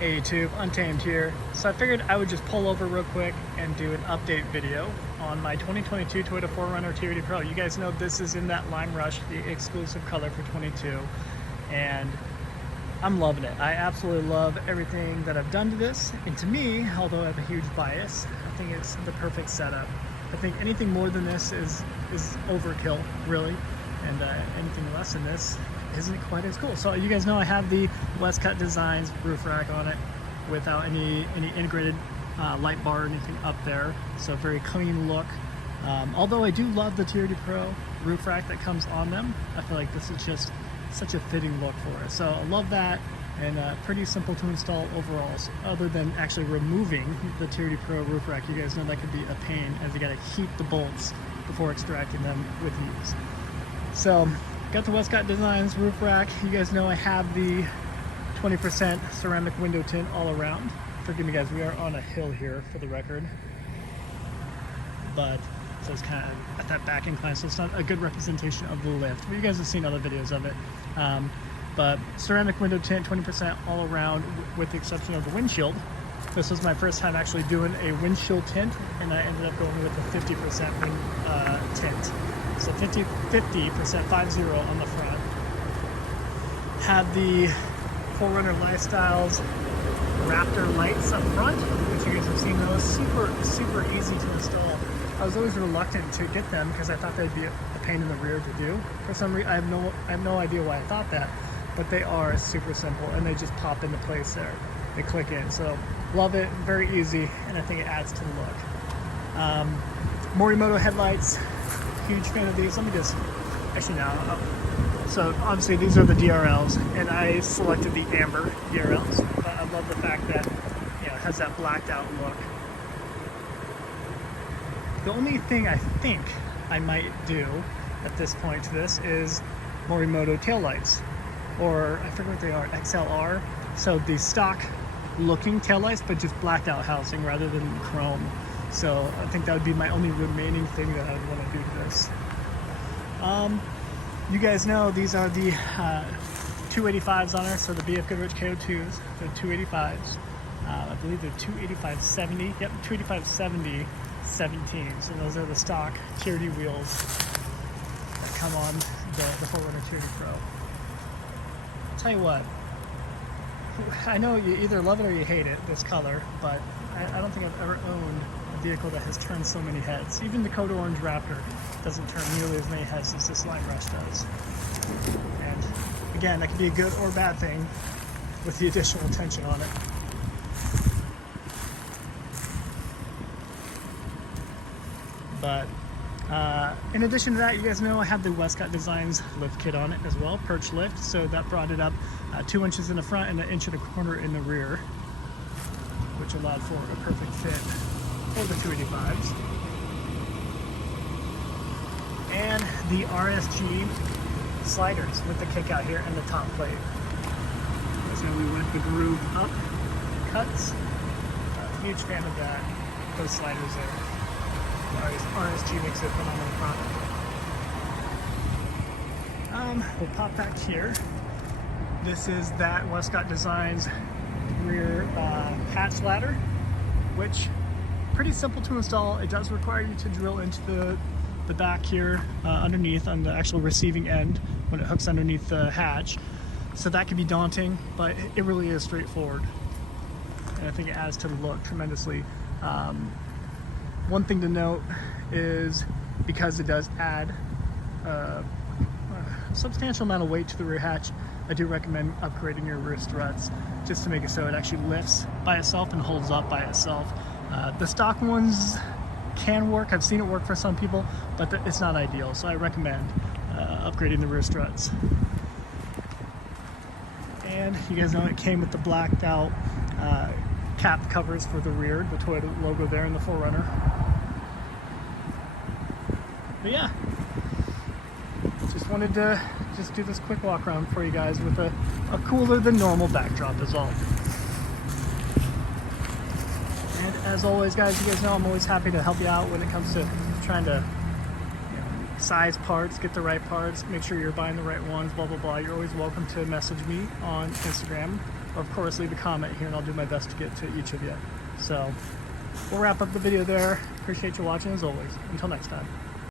Hey YouTube, Untamed here. So I figured I would just pull over real quick and do an update video on my 2022 Toyota 4Runner TRD Pro. You guys know this is in that Lime Rush, the exclusive color for 22, and I'm loving it. I absolutely love everything that I've done to this, and to me, although I have a huge bias, I think it's the perfect setup. I think anything more than this is overkill, really, and anything less than this isn't quite as cool. So you guys know I have the Wescott Designs roof rack on it without any integrated light bar or anything up there, so very clean look. Although I do love the TRD Pro roof rack that comes on them, I feel like this is just such a fitting look for it. So I love that, and pretty simple to install overall, so other than actually removing the TRD Pro roof rack. You guys know that could be a pain, as you got to heat the bolts before extracting them with ease. So got the Westcott Designs roof rack. You guys know I have the 20% ceramic window tint all around. Forgive me guys, we are on a hill here for the record, but so it's kind of at that back incline, so it's not a good representation of the lift, but you guys have seen other videos of it. But ceramic window tint, 20% all around, with the exception of the windshield. This was my first time actually doing a windshield tint, and I ended up going with a 50% tint. So 50%, 50 on the front. Have the 4Runner Lifestyles Raptor Lights up front, which you guys have seen those. Super easy to install. I was always reluctant to get them because I thought they'd be a pain in the rear to do. For some reason, I have no idea why I thought that, but they are super simple and they just pop into place there. They click in. So love it, very easy, and I think it adds to the look. Morimoto Headlights. Huge fan of these. Let me just, actually now, so obviously these are the DRLs, and I selected the amber DRLs, but I love the fact that, you know, it has that blacked out look. The only thing I think I might do at this point to this is Morimoto taillights, or I forget what they are, XLR. So the stock looking taillights, but just blacked out housing rather than chrome. So I think that would be my only remaining thing that I would want to do to this. You guys know these are the 285s on her, so the BFGoodrich KO2s, the 285s. I believe they're 285/70. Yep, 285/70 17. So those are the stock TRD wheels that come on the 4Runner TRD Pro. I'll tell you what, I know you either love it or you hate it, this color, but I don't think I've ever owned a vehicle that has turned so many heads. Even the Code Orange Raptor doesn't turn nearly as many heads as this Lime Rush does. And again, that could be a good or bad thing with the additional attention on it. But in addition to that, you guys know I have the Westcott Designs lift kit on it as well, Perch lift, so that brought it up 2 inches in the front and 1.25 inches in the rear, which allowed for a perfect fit for the 285s. And the RSG Sliders with the Kickout here and the top plate. So we went the groove up cuts. Huge fan of that, those sliders there. RSG makes it phenomenal product. We'll pop back here. This is that Wescott Designs rear hatch ladder, which pretty simple to install. It does require you to drill into the back here underneath on the actual receiving end when it hooks underneath the hatch. So that can be daunting, but it really is straightforward. And I think it adds to the look tremendously. One thing to note is, because it does add a substantial amount of weight to the rear hatch, I do recommend upgrading your rear struts just to make it so it actually lifts by itself and holds up by itself. The stock ones can work. I've seen it work for some people, but it's not ideal. So I recommend upgrading the rear struts. And you guys know it came with the blacked out cap covers for the rear, the Toyota logo there in the 4Runner. But yeah, just wanted to just do this quick walk around for you guys with a cooler than normal backdrop is all. And as always guys, you guys know I'm always happy to help you out when it comes to trying to, you know, size parts, get the right parts, make sure you're buying the right ones, blah blah blah. You're always welcome to message me on Instagram or of course leave a comment here and I'll do my best to get to each of you. So we'll wrap up the video there. Appreciate you watching as always. Until next time.